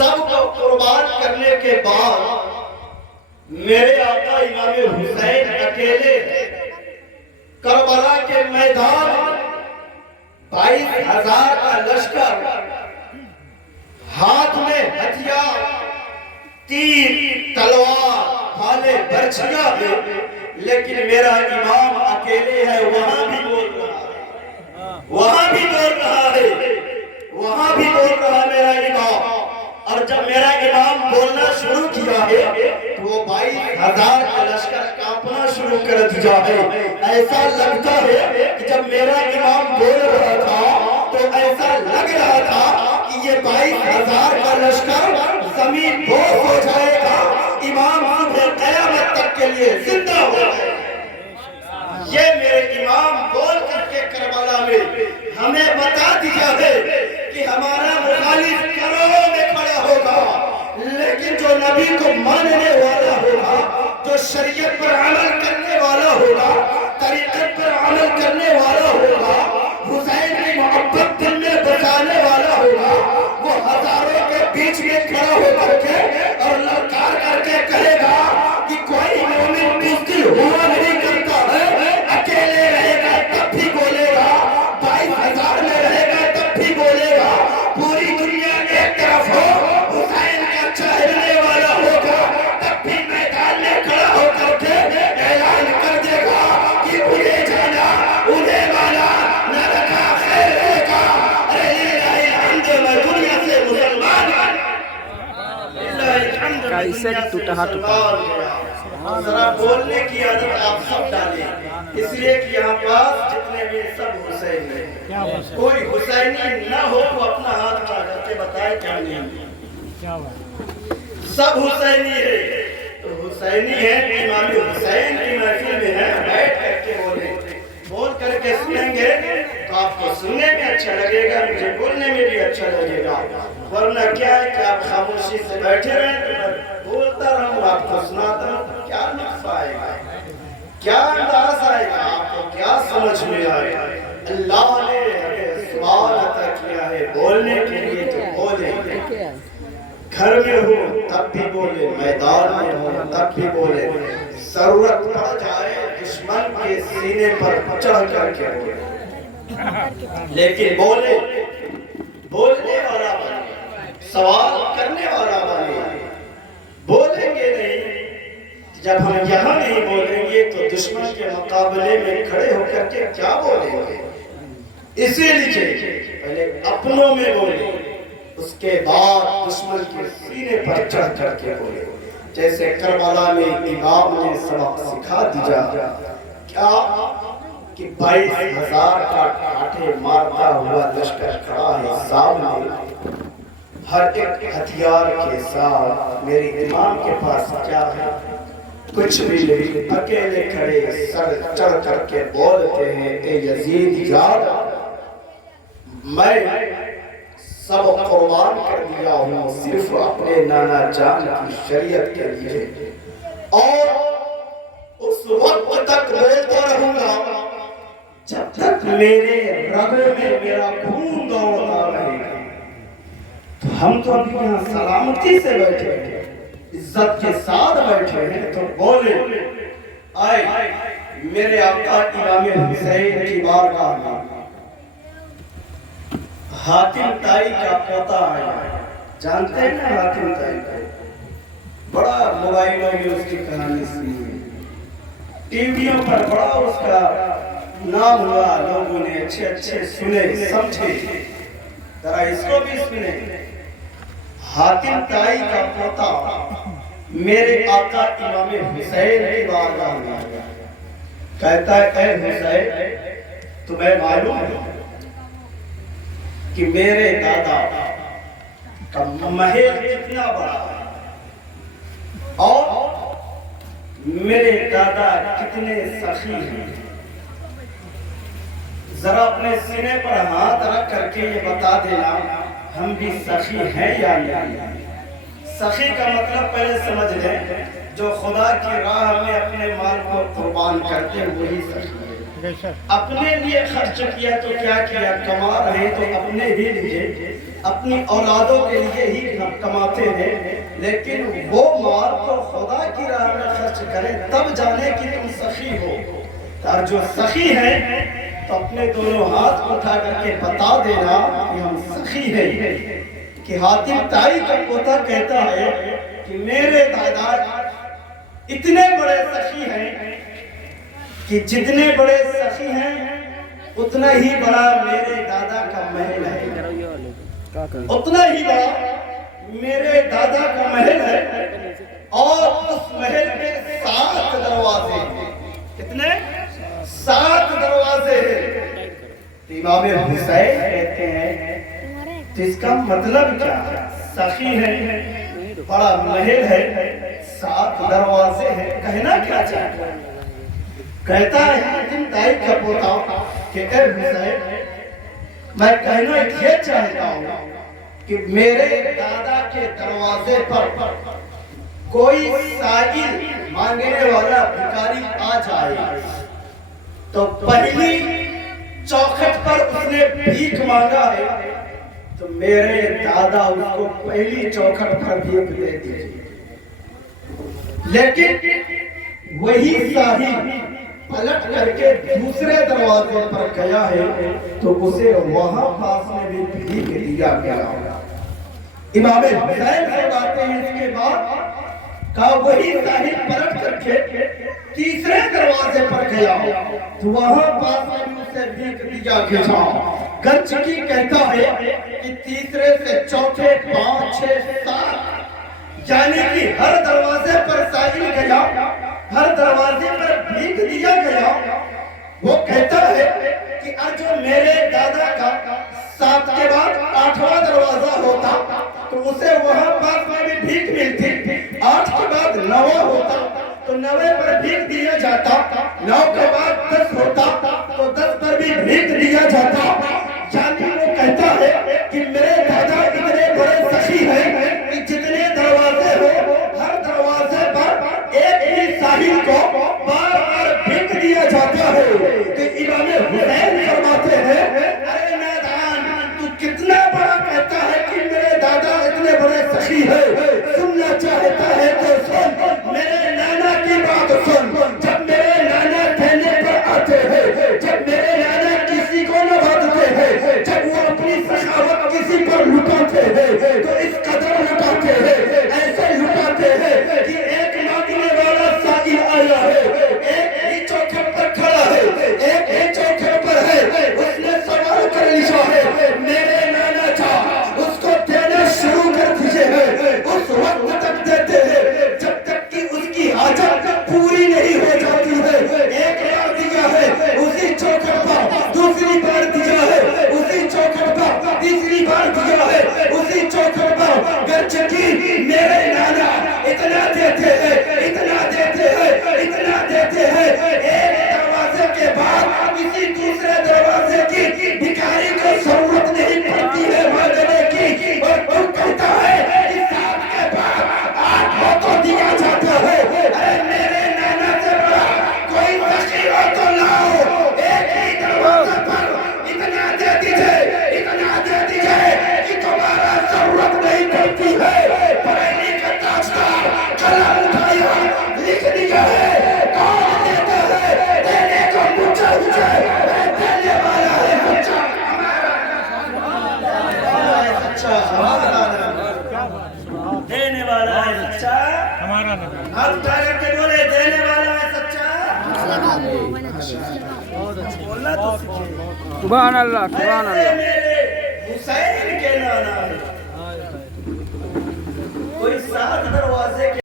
سب کو قربان کرنے کے بعد میرے آقا امام حسین اکیلے کربلا کے میدان 22,000 کا لشکر، ہاتھ میں ہتھیار، تیر، تلوار، بھالے، برچھیاں بھی، لیکن میرا امام اکیلے ہے، وہاں بھی بول رہا ہے، وہاں بھی بول رہا ہے، وہاں بھی بول رہا ہے میرا امام۔ اور جب میرا امام بولنا شروع کیا ہے تو وہ 22,000 کا لشکر کانپنا شروع کر دیا ہے۔ ایسا لگتا ہے کہ جب میرا امام بول رہا تھا تو ایسا لگ رہا تھا کہ یہ 22,000 کا لشکر زمین بوس ہو جائے گا، امام صبح قیامت تک کے لیے زندہ ہو جائے گا۔ یہ میرے امام بول کر کے کربلا میں ہمیں بتا دیا ہے کہ ہمارا مخالف کروڑوں میں کھڑا ہوگا، لیکن جو نبی کو ماننے والا ہوگا، جو شریعت پر عمل کرنے والا ہوگا، طریقت پر عمل کرنے والا ہوگا، حسین کی محبت دل میں بسانے والا ہوگا، وہ ہزاروں کے بیچ میں کھڑا ہو کر کے اور للکار کر کے کہے گا کہ کوئی مومن بزدل ہوا نہیں کرتا ہے، اکیلے رہے گا تب بھی بولے گا، 22,000 میں رہے گا تب بھی بولے گا، پوری دنیا ایک طرف ہو، حسین کا چاہنے والا ہوگا تب بھی میدان میں کھڑا ہو کر کے اعلان کر دے گا کہ انہیں جانا انہیں مانا نہ رکھا خیر رہے گا۔ للہ الحمد، میں دنیا سے مسلمان کیسے ٹوٹا ذرا بولنے کی عادت آپ سب ڈالیں، اس لیے کہ یہاں پاس جتنے بھی سب حسین ہیں، کوئی حسینی نہ ہو تو اپنا ہاتھ اٹھا کر کے بتائے کیا نہیں، سب حسینی ہے، تو حسینی ہے، امام حسین کی محفل میں ہے، بیٹھ کر کے بول کر کے سنیں گے تو آپ کو سننے میں اچھا لگے گا، مجھے بولنے میں بھی اچھا لگے گا، ورنہ کیا ہے کہ آپ خاموشی سے بیٹھے رہیں تو میں بولتا رہوں، آپ کو سناتا ہوں، کیا نقص آئے گا، کیا انداز آئے گا، آپ کو کیا سمجھ میں آئے گا۔ اللہ نے ہمیں سوال عطا کیا ہے بولنے کے لیے تو بولیں، گھر میں ہو تب بھی بولے، میدان میں ہو تب بھی بولے، ضرورت پڑ جائے دشمن کے سینے پر چڑھ کر کے بولے، لیکن بولے، بولنے والا بنے، سوال کرنے والا بنے، بولیں گے نہیں، جب ہم یہاں نہیں بولیں گے تو دشمن کے مقابلے میں کھڑے ہو کر کے کیا بولیں گے؟ اسی لیے پہلے اپنوں میں بولیں، اس کے بعد دشمن کے سینے پر چڑھ کر کے بولے، جیسے کربلا میں امام نے سبق سکھا دیا کیا کہ 22,000 کا کاٹے مارتا ہوا لشکر کھڑا ہے سامنے، ہر ایک ہتھیار کے ساتھ، میرے امام کے پاس کیا ہے؟ کچھ بھی نہیں، اکیلے کھڑے سر چڑھ کر کے بولتے ہیں اے یزید یار، میں سب قربان کر دیا ہوں صرف اپنے نانا جان کی شریعت کے لیے، اور اس وقت تک بولتا رہوں گا جب تک میرے رگوں میں میرا خون دوڑتا رہے گا۔ تو ہم تو ابھی یہاں سلامتی سے بیٹھے ہیں، عزت کے ساتھ بیٹھے ہیں، تو بولے آئے میرے آقا امام حسین کی بارگاہ میں حاتم طائی کا پوتا آیا، جانتے ہیں نا حاتم طائی کو؟ بڑا موبائلوں میں اس کی کہانی سنی ہے، ٹی ویوں پر بڑا اس کا نام ہوا، لوگوں نے اچھے اچھے سنے سمجھے، ذرا اس کو بھی سنے۔ حاتم طائی کا پوتا میرے آقا امام حسین کی بارگاہ میں آیا، کہتا ہے اے حسین تمہیں معلوم ہے کہ میرے دادا کا محل کتنا بڑا ہے اور میرے دادا کتنے سخی ہیں، ذرا اپنے سینے پر ہاتھ رکھ کر کے یہ بتا دینا ہم بھی سخی ہیں یا نہیں۔ سخی کا مطلب پہلے سمجھ لیں، جو خدا کی راہ میں اپنے مال کو قربان کرتے ہیں وہی سخی ہے۔ اپنے لیے خرچ کیا تو کیا کیا، کما رہے تو اپنے ہی لیے، اپنی اولادوں کے لیے ہی کماتے لیکن وہ مال کو خدا کی راہ میں خرچ کریں تب جانے کہ تم سخی ہو. اور جو سخی ہیں تو اپنے دونوں ہاتھ اٹھا کر کے بتا دینا کہ ہم سخی ہیں. کہ حاتم طائی کا پوتا کہتا ہے کہ میرے دادا اتنے بڑے سخی ہیں کہ جتنے بڑے سخی ہیں اتنا ہی بڑا میرے دادا کا محل ہے. اتنا ہی بڑا میرے دادا کا محل ہے اور اس محل میں 7 دروازے ہیں. کتنے؟ 7 دروازے ہیں. امام حسین کہتے ہیں جس کا مطلب کیا ہے؟ سخی ہے، بڑا محل ہے، 7 دروازے ہیں. کہنا کیا چاہتا ہے؟ کہتا ہے حاتم طائی کا پوتا کہ اے حسین میں کہنا یہ چاہتا ہوں کہ میرے دادا کے دروازے پر کوئی سائل مانگنے والا بھکاری آ جائے تو پہلی چوکھٹ پر اس نے بھیک مانگا ہے تو میرے دادا اس کو پہلی چوکھٹ پر بھیک دے دیجیے. لیکن وہی سائل پلٹ کر کے دوسرے دروازے پر گیا ہے تو اسے وہاں پاس میں بھی بھیک دیا گیا. امام حسین فرماتے ہیں اس کے بعد کہا وہی سائل پلٹ کر کے تیسرے دروازے پر گیا تو وہاں پاس میں بھی اسے بھیک دیا گیا. گنجکی کہتا ہے کہ تیسرے سے چوتھے 5 6 7 یعنی کہ ہر دروازے پر سائل گیا، ہر دروازے پر بھیک دیا گیا. وہ کہتا ہے کہ جو میرے دادا کا 7 کے بعد 8واں دروازہ ہوتا تو اسے وہاں پاس میں بھی بھیک ملتی. 8 کے بعد 9واں ہوتا تو 9 پر بھیک دیا جاتا. 9 کے بعد 10 ہوتا تو 10 پر بھی بھیک دیا جاتا. یعنی وہ کہتا ہے کہ میرے دادا اتنے بڑے سخی ہیں کہ جتنے دروازے ہو ہر دروازے پر ایک ہی سائل کو بار بار بھیک دیا جاتا ہے. کہ امام حسین فرماتے ہیں ارے نادان تو کتنا بڑا کہتا ہے کہ میرے دادا اتنے بڑے سخی ہیں. سننا چاہتا ہے تو سن میرے نانا کی بات سن. جب میرے نانا کہنے پر آتے ہیں، جب میرے نانا کسی کو نوازتے ہیں، جب وہ اپنی سخاوت کسی پر لٹاتے ہیں تو اس قدر لٹاتے ہیں، ایسے لٹاتے ہیں کہ ایک مانگنے والا سائل آیا ہے، ایک ہی چوکھٹ پر کھڑا ہے، ایک ہی چوکھٹ پر ہے. اس نے سوال کر لیا ہے میرے نانا تھا اس کو دینا شروع کر دیجئے ہیں. اس وقت تک دیتے ہیں جب تک کہ اس کی حاجت پوری نہیں ہو جاتی ہے. ایک بار دیا ہے اسی چوکھٹ پر، دوسری بار دیا ہے اسی چوکھٹ پر، تیسری بار دیا ہے اسی چوکھٹ پر. گرچہ میرے نانا اتنا دیتے ہیں، اتنا دیتے ہیں، اتنا دیتے ہیں. ایک دروازے کے بعد کسی دوسرے دروازے کی بھکاری کو ضرورت نہیں پڑتی ہے مانگنے کی. اور تو کہتا ہے کہ 7 کے بعد 8 کو تو دیا جاتا ہے. ارے میرے نانا سے بڑا کوئی سخی ہو تو لاؤ. ایک ہی دروازے پر اتنا دے دیجئے، اتنا دے دیجئے کہ تمہارا ضرورت نہیں پڑتی ہے. بریلی کا تاجدار قلم اٹھایا لکھ دیا ہے کون دیتا ہے دینے کو مجھے دینے والا ہے سچا. دینے والا ہے سچا. ہاتھ اٹھا کر کے بولے دینے والا ہے سچا. بولنا تو سبحان اللہ، سبحان اللہ. میرے حسین کے نانا ہے